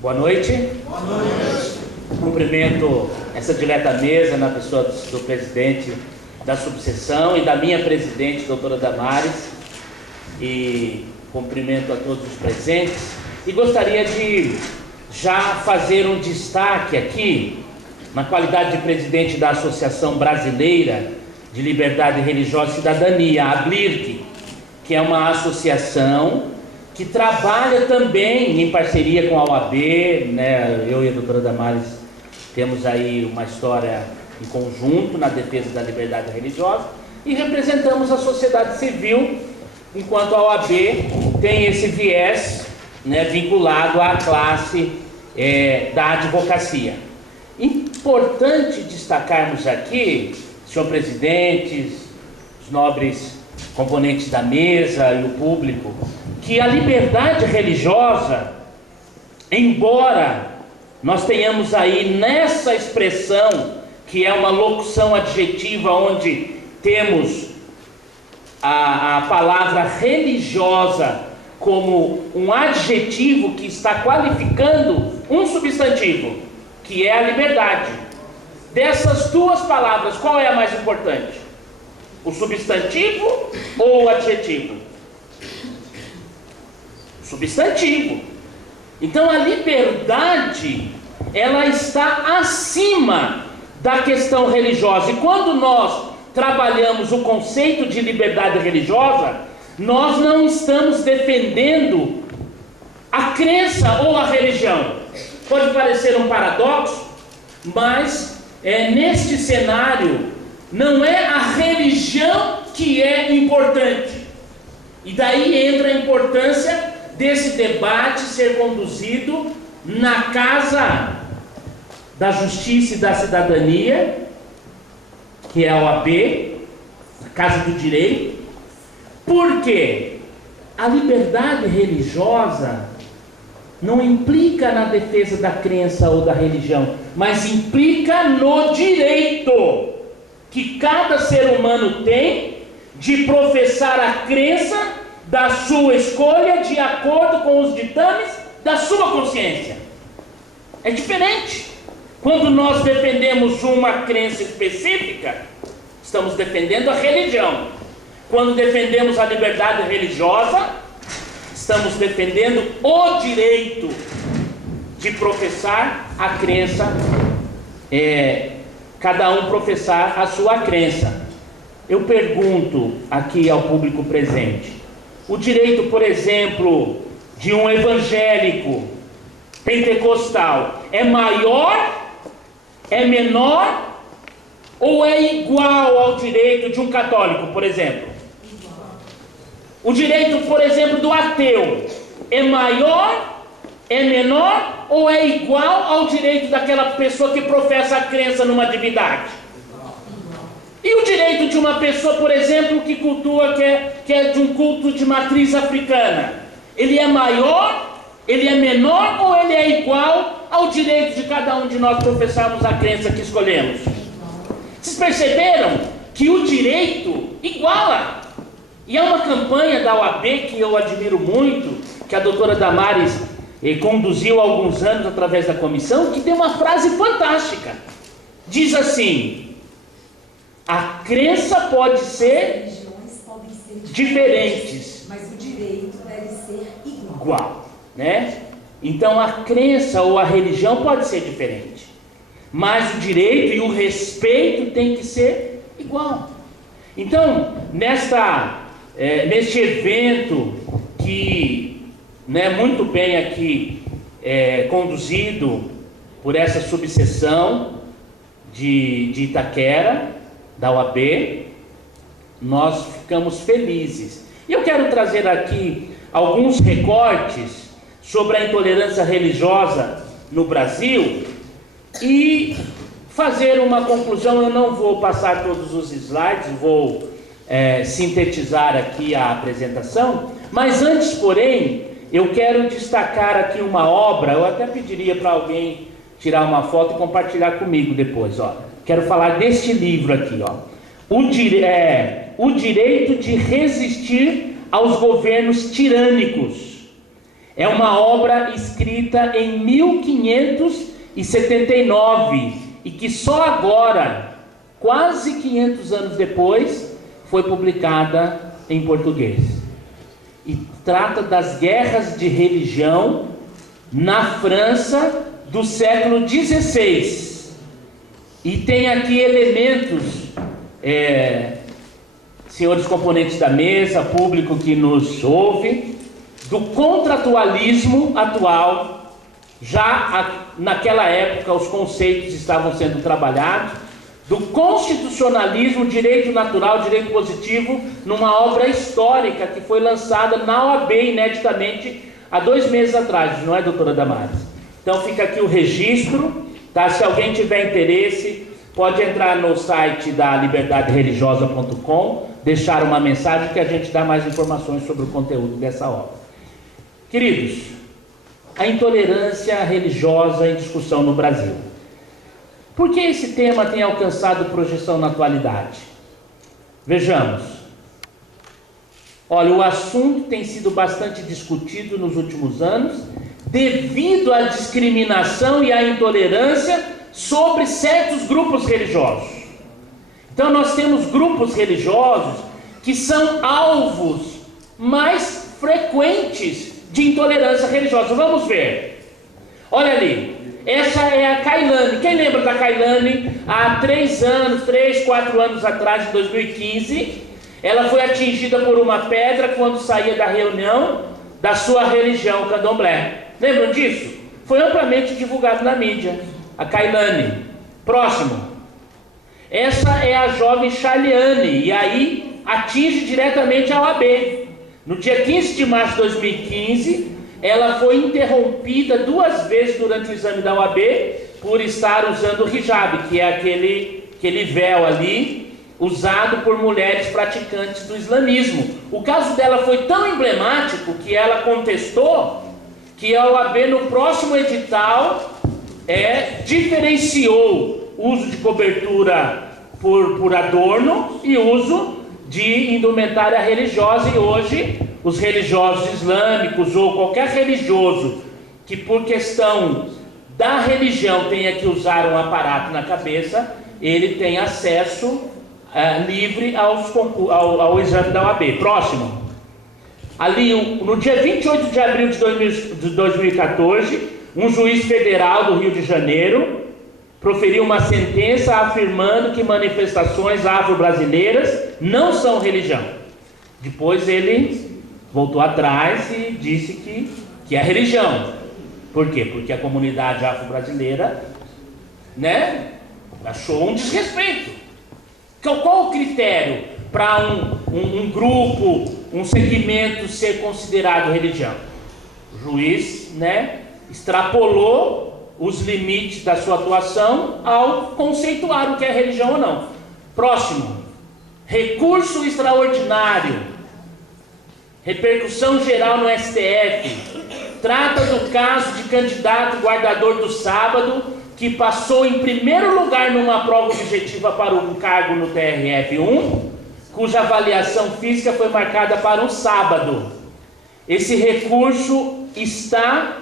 Boa noite. Boa noite. Cumprimento essa dileta mesa na pessoa do presidente da subseção e da minha presidente, doutora Damares, e cumprimento a todos os presentes. E gostaria de já fazer um destaque aqui, na qualidade de presidente da Associação Brasileira de Liberdade Religiosa e Cidadania, a ABLIRC, que é uma associação que trabalha também em parceria com a OAB, né? Eu e a doutora Damares temos aí uma história em conjunto na defesa da liberdade religiosa e representamos a sociedade civil, enquanto a OAB tem esse viés, né, vinculado à classe da advocacia. Importante destacarmos aqui, senhor presidente, os nobres componentes da mesa e o público, que a liberdade religiosa, embora nós tenhamos aí nessa expressão, que é uma locução adjetiva, onde temos a palavra religiosa como um adjetivo que está qualificando um substantivo, que é a liberdade. Dessas duas palavras, qual é a mais importante? O substantivo ou o adjetivo? Substantivo. Então a liberdade, ela está acima da questão religiosa. E quando nós trabalhamos o conceito de liberdade religiosa, nós não estamos defendendo a crença ou a religião. Pode parecer um paradoxo, mas neste cenário não é a religião que é importante. E daí entra a importância desse debate ser conduzido na Casa da Justiça e da Cidadania, que é a OAB, a Casa do Direito, porque a liberdade religiosa não implica na defesa da crença ou da religião, mas implica no direito que cada ser humano tem de professar a crença da sua escolha de acordo com os ditames da sua consciência. É diferente. Quando nós defendemos uma crença específica, estamos defendendo a religião. Quando defendemos a liberdade religiosa, estamos defendendo o direito de professar a crença, cada um professar a sua crença. Eu pergunto aqui ao público presente: o direito, por exemplo, de um evangélico pentecostal é maior, é menor ou é igual ao direito de um católico, por exemplo? O direito, por exemplo, do ateu é maior, é menor ou é igual ao direito daquela pessoa que professa a crença numa divindade? E o direito de uma pessoa, por exemplo, que cultua, que é de um culto de matriz africana, ele é maior, ele é menor ou ele é igual ao direito de cada um de nós professarmos a crença que escolhemos? Vocês perceberam que o direito iguala? E é uma campanha da OAB que eu admiro muito, que a doutora Damares conduziu há alguns anos através da comissão, que tem uma frase fantástica. Diz assim: a crença pode ser diferentes, mas o direito deve ser igual, né? Então a crença ou a religião pode ser diferente, mas o direito e o respeito tem que ser igual. Então, neste evento que, né, muito bem aqui conduzido por essa subseção de Itaquera, da OAB, nós ficamos felizes. E eu quero trazer aqui alguns recortes sobre a intolerância religiosa no Brasil e fazer uma conclusão. Eu não vou passar todos os slides, vou sintetizar aqui a apresentação, mas antes, porém, eu quero destacar aqui uma obra. Eu até pediria para alguém tirar uma foto e compartilhar comigo depois, ó. Quero falar deste livro aqui, ó. O direito de resistir aos governos tirânicos. É uma obra escrita em 1579 e que só agora, quase 500 anos depois, foi publicada em português. E trata das guerras de religião na França do século XVI. E tem aqui elementos, senhores componentes da mesa, público que nos ouve, do contratualismo atual. Já naquela época os conceitos estavam sendo trabalhados, do constitucionalismo, direito natural, direito positivo, numa obra histórica que foi lançada na OAB ineditamente há 2 meses atrás, não é, doutora Damares? Então fica aqui o registro, tá? Se alguém tiver interesse, pode entrar no site da liberdadereligiosa.com, deixar uma mensagem que a gente dá mais informações sobre o conteúdo dessa obra. Queridos, a intolerância religiosa em discussão no Brasil. Por que esse tema tem alcançado projeção na atualidade? Vejamos. Olha, o assunto tem sido bastante discutido nos últimos anos devido à discriminação e à intolerância sobre certos grupos religiosos. Então nós temos grupos religiosos que são alvos mais frequentes de intolerância religiosa. Vamos ver. Olha ali. Essa é a Kailane. Quem lembra da Kailane? Há 3, 4 anos atrás, em 2015, ela foi atingida por uma pedra quando saía da reunião da sua religião, candomblé. Lembram disso? Foi amplamente divulgado na mídia. A Kailane. Próximo. Essa é a jovem Charliane, e aí atinge diretamente a OAB. No dia 15 de março de 2015, ela foi interrompida 2 vezes durante o exame da OAB por estar usando o hijab, que é aquele véu ali, usado por mulheres praticantes do islamismo. O caso dela foi tão emblemático que ela contestou que a OAB, no próximo edital, diferenciou o uso de cobertura por adorno e uso de indumentária religiosa, e hoje os religiosos islâmicos ou qualquer religioso que por questão da religião tenha que usar um aparato na cabeça, ele tem acesso livre ao exame da OAB. Próximo. Ali, no dia 28 de abril de 2014, um juiz federal do Rio de Janeiro proferiu uma sentença afirmando que manifestações afro-brasileiras não são religião. Depois ele voltou atrás e disse que é religião. Por quê? Porque a comunidade afro-brasileira, achou um desrespeito. Qual o critério para um grupo, um segmento ser considerado religião? O juiz, extrapolou os limites da sua atuação ao conceituar o que é religião ou não. Próximo. Recurso extraordinário. Repercussão geral no STF. Trata do caso de candidato guardador do sábado que passou em primeiro lugar numa prova objetiva para um cargo no TRF1, cuja avaliação física foi marcada para um sábado. Esse recurso está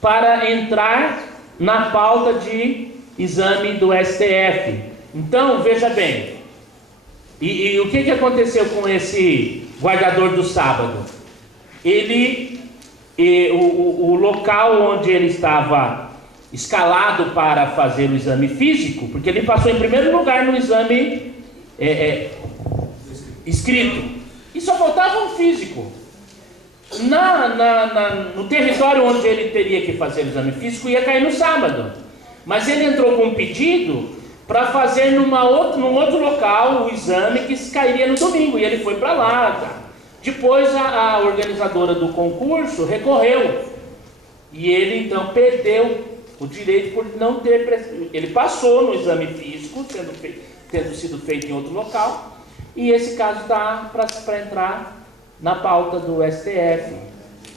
para entrar na pauta de exame do STF. Então, veja bem, e o que aconteceu com esse guardador do sábado? O local onde ele estava escalado para fazer o exame físico, porque ele passou em primeiro lugar no exame escrito, e só faltava um físico. No território onde ele teria que fazer o exame físico ia cair no sábado, mas ele entrou com um pedido para fazer num outro local o exame que cairia no domingo, e ele foi para lá, tá? Depois a organizadora do concurso recorreu, e ele então perdeu o direito por não ter... Ele passou no exame físico, tendo sido feito em outro local, e esse caso está para entrar na pauta do STF,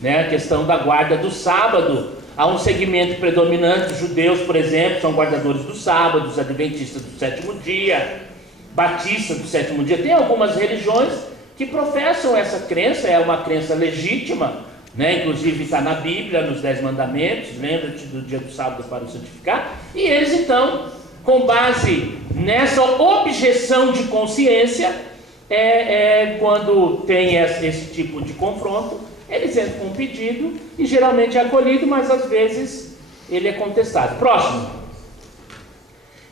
a questão da guarda do sábado. Há um segmento predominante, os judeus, por exemplo, são guardadores do sábado, os adventistas do 7º dia, batistas do 7º dia. Tem algumas religiões que professam essa crença, é uma crença legítima, né? Inclusive está na Bíblia, nos 10 mandamentos, lembra-te do dia do sábado para o santificar. E eles então, com base nessa objeção de consciência, quando tem esse tipo de confronto, eles entram com um pedido e geralmente é acolhido, mas às vezes ele é contestado. Próximo.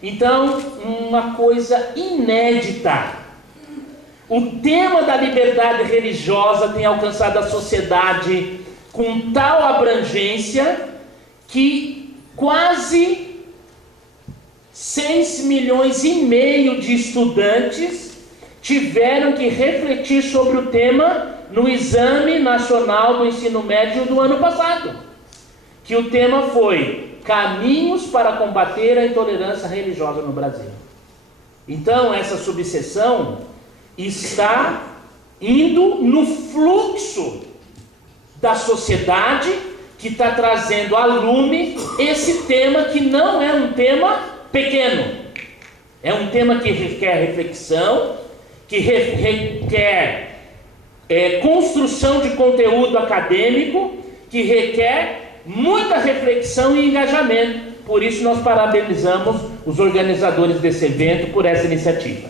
Então, uma coisa inédita. O tema da liberdade religiosa tem alcançado a sociedade com tal abrangência que quase 6,5 milhões de estudantes tiveram que refletir sobre o tema no Exame Nacional do Ensino Médio do ano passado, que o tema foi Caminhos para combater a intolerância religiosa no Brasil. Então, essa subseção está indo no fluxo da sociedade, que está trazendo à lume esse tema, que não é um tema pequeno, é um tema que requer reflexão, que requer construção de conteúdo acadêmico, que requer muita reflexão e engajamento. Por isso nós parabenizamos os organizadores desse evento por essa iniciativa.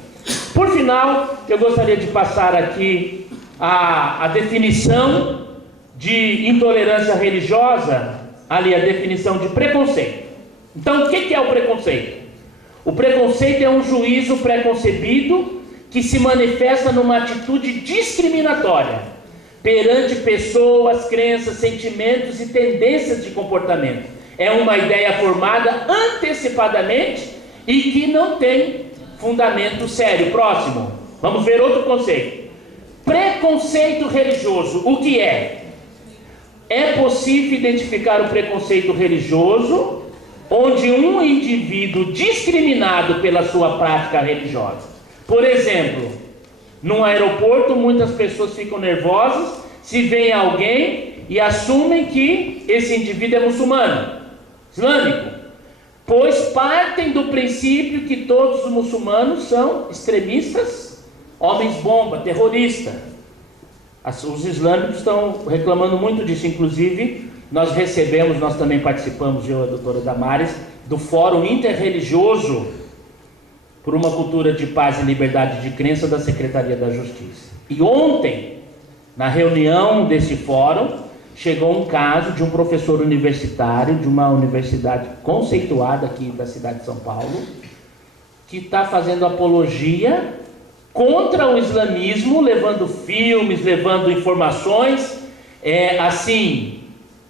Por final, eu gostaria de passar aqui a definição de intolerância religiosa, ali a definição de preconceito. Então, o que é o preconceito? O preconceito é um juízo preconcebido que se manifesta numa atitude discriminatória perante pessoas, crenças, sentimentos e tendências de comportamento. É uma ideia formada antecipadamente e que não tem fundamento sério. Próximo. Vamos ver outro conceito. Preconceito religioso. O que é? É possível identificar o preconceito religioso onde um indivíduo discriminado pela sua prática religiosa. Por exemplo, num aeroporto muitas pessoas ficam nervosas se vem alguém e assumem que esse indivíduo é muçulmano, islâmico, pois partem do princípio que todos os muçulmanos são extremistas, homens-bomba, terroristas. Os islâmicos estão reclamando muito disso. Inclusive, nós também participamos, eu e a doutora Damares, do Fórum Interreligioso por uma Cultura de Paz e Liberdade de Crença da Secretaria da Justiça. E ontem, na reunião desse fórum, chegou um caso de um professor universitário de uma universidade conceituada aqui da cidade de São Paulo, que está fazendo apologia contra o islamismo, levando filmes, levando informações,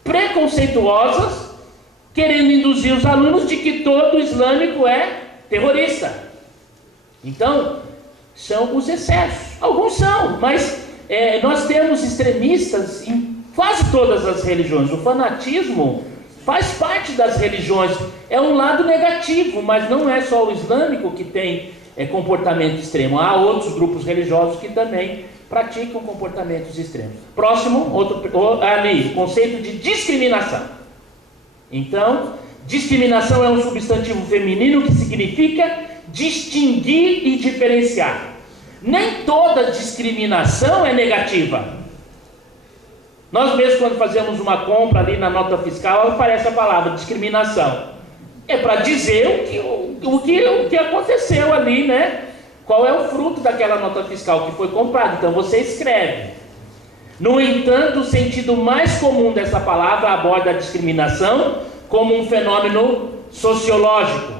preconceituosas, querendo induzir os alunos de que todo islâmico é terrorista. Então, são os excessos. Alguns são, mas nós temos extremistas em quase todas as religiões. O fanatismo faz parte das religiões. É um lado negativo, mas não é só o islâmico que tem comportamento extremo. Há outros grupos religiosos que também praticam comportamentos extremos. Próximo, conceito de discriminação. Então, discriminação é um substantivo feminino que significa distinguir e diferenciar. Nem toda discriminação é negativa. Nós mesmos, quando fazemos uma compra ali na nota fiscal, aparece a palavra discriminação. É para dizer o que aconteceu ali, né? Qual é o fruto daquela nota fiscal que foi comprada. Então você escreve. No entanto, o sentido mais comum dessa palavra aborda a discriminação como um fenômeno sociológico,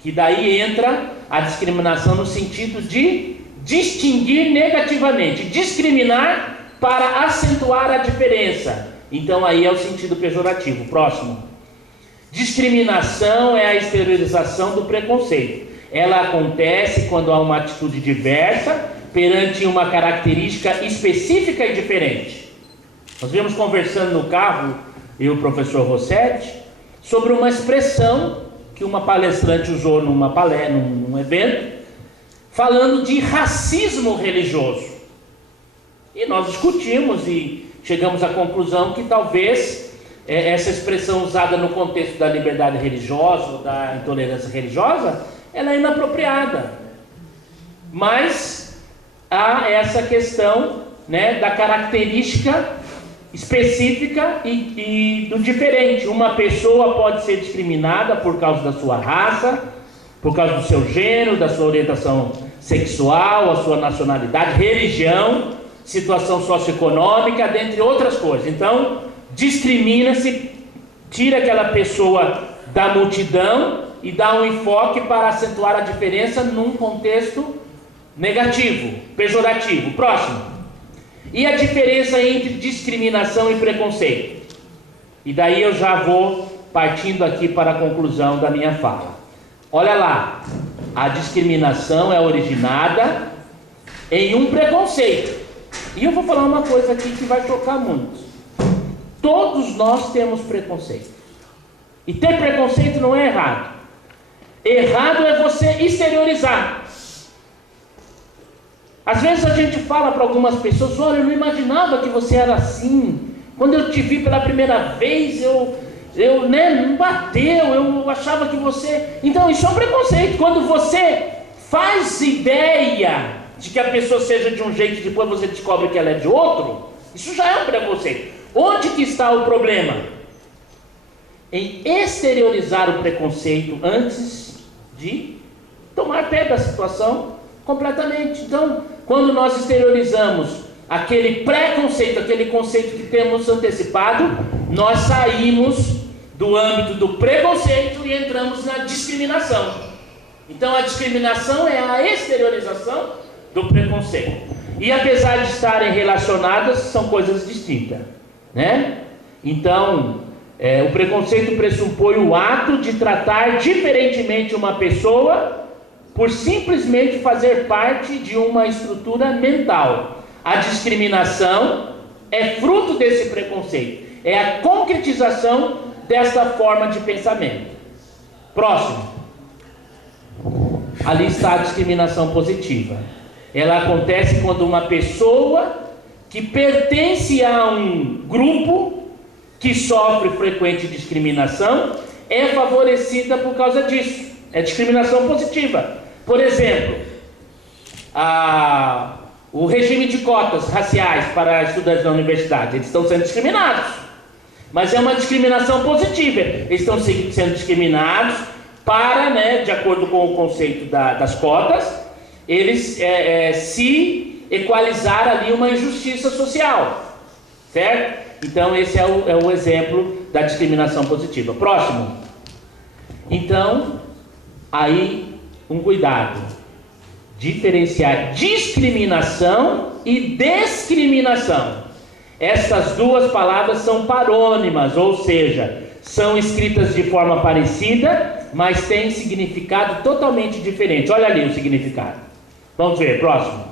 que daí entra a discriminação no sentido de distinguir negativamente, discriminar para acentuar a diferença. Então aí é o sentido pejorativo. Próximo. Discriminação é a exteriorização do preconceito. Ela acontece quando há uma atitude diversa perante uma característica específica e diferente. Nós viemos conversando no carro, eu e o professor Rossetti, sobre uma expressão que uma palestrante usou num evento, falando de racismo religioso. E nós discutimos e chegamos à conclusão que talvez essa expressão usada no contexto da liberdade religiosa, ou da intolerância religiosa, ela é inapropriada. Mas há essa questão, né, da característica específica e do diferente. Uma pessoa pode ser discriminada por causa da sua raça, por causa do seu gênero, da sua orientação sexual, a sua nacionalidade, religião, situação socioeconômica, dentre outras coisas. Então, discrimina-se, tira aquela pessoa da multidão e dá um enfoque para acentuar a diferença num contexto negativo, pejorativo. Próximo. E a diferença entre discriminação e preconceito? E daí eu já vou partindo aqui para a conclusão da minha fala. Olha lá, a discriminação é originada em um preconceito. E eu vou falar uma coisa aqui que vai chocar muitos. Todos nós temos preconceito. E ter preconceito não é errado. Errado é você exteriorizar. Às vezes a gente fala para algumas pessoas: olha, eu não imaginava que você era assim. Quando eu te vi pela primeira vez, não bateu, eu achava que você... Então isso é um preconceito. Quando você faz ideia de que a pessoa seja de um jeito e depois você descobre que ela é de outro, isso já é um preconceito. Onde que está o problema? Em exteriorizar o preconceito antes de tomar pé da situação completamente. Então, quando nós exteriorizamos aquele preconceito, aquele conceito que temos antecipado, nós saímos do âmbito do preconceito e entramos na discriminação. Então a discriminação é a exteriorização do preconceito. E apesar de estarem relacionadas, são coisas distintas, né? Então, o preconceito pressupõe o ato de tratar diferentemente uma pessoa por simplesmente fazer parte de uma estrutura mental. A discriminação é fruto desse preconceito, é a concretização desta forma de pensamento. Próximo. Ali está a discriminação positiva. Ela acontece quando uma pessoa que pertence a um grupo que sofre frequente discriminação é favorecida por causa disso. É discriminação positiva. Por exemplo, o regime de cotas raciais para estudantes da universidade, eles estão sendo discriminados, mas é uma discriminação positiva. Eles estão sendo discriminados para, de acordo com o conceito das cotas, eles se equalizar ali uma injustiça social, certo? Então esse é o exemplo da discriminação positiva. Próximo. Então, aí um cuidado. Diferenciar discriminação e discriminação. Essas duas palavras são parônimas, ou seja, são escritas de forma parecida, mas têm significado totalmente diferente. Olha ali o significado. Vamos ver, próximo.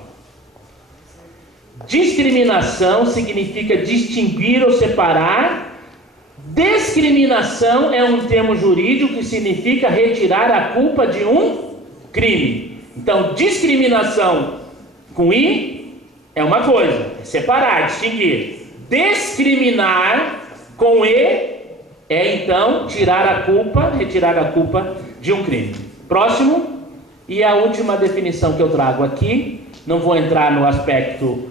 Discriminação significa distinguir ou separar. Discriminação é um termo jurídico que significa retirar a culpa de um crime. Então, discriminação com I é uma coisa, é separar, distinguir. Discriminar com E é então tirar a culpa, retirar a culpa de um crime. Próximo. E a última definição que eu trago aqui, não vou entrar no aspecto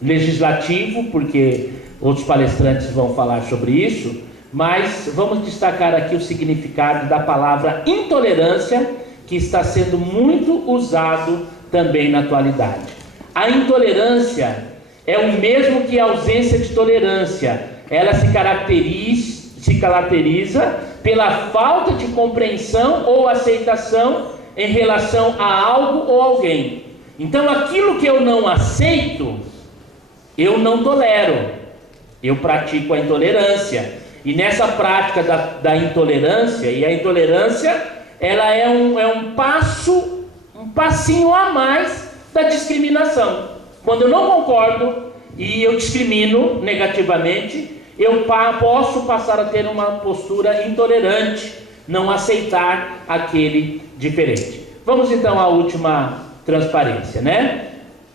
legislativo, porque outros palestrantes vão falar sobre isso, mas vamos destacar aqui o significado da palavra intolerância, que está sendo muito usado também na atualidade. A intolerância é o mesmo que a ausência de tolerância. Ela se caracteriza pela falta de compreensão ou aceitação em relação a algo ou alguém. Então, aquilo que eu não aceito, eu não tolero. Eu pratico a intolerância. E nessa prática da intolerância, e a intolerância ela é um passinho a mais da discriminação. Quando eu não concordo e eu discrimino negativamente, eu posso passar a ter uma postura intolerante, não aceitar aquele diferente. Vamos então à última transparência,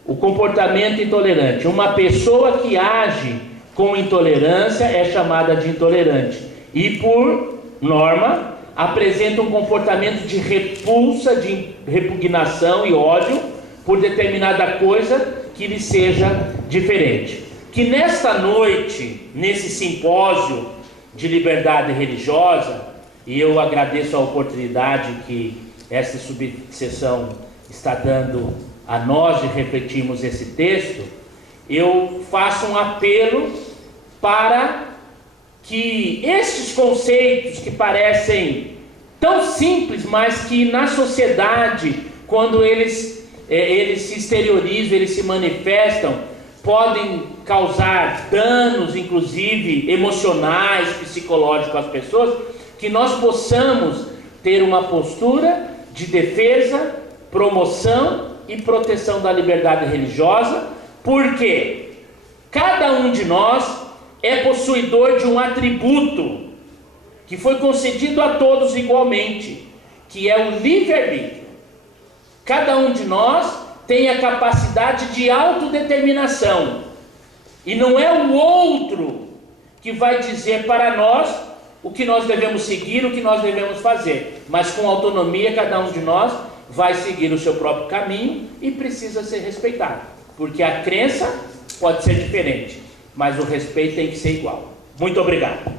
O comportamento intolerante. Uma pessoa que age com intolerância é chamada de intolerante e, por norma, apresenta um comportamento de repulsa, de repugnação e ódio por determinada coisa que lhe seja diferente. que nesta noite, nesse simpósio de liberdade religiosa, e eu agradeço a oportunidade que esta subseção está dando a nós de refletirmos esse texto, eu faço um apelo para que esses conceitos que parecem tão simples, mas que na sociedade, quando eles se exteriorizam, eles se manifestam, podem causar danos, inclusive emocionais, psicológicos às pessoas, que nós possamos ter uma postura de defesa, promoção e proteção da liberdade religiosa, porque cada um de nós é possuidor de um atributo que foi concedido a todos igualmente, que é o livre-arbítrio. Cada um de nós tem a capacidade de autodeterminação, e não é o outro que vai dizer para nós o que nós devemos seguir, o que nós devemos fazer, mas com autonomia cada um de nós vai seguir o seu próprio caminho e precisa ser respeitado, porque a crença pode ser diferente, mas o respeito tem que ser igual. Muito obrigado.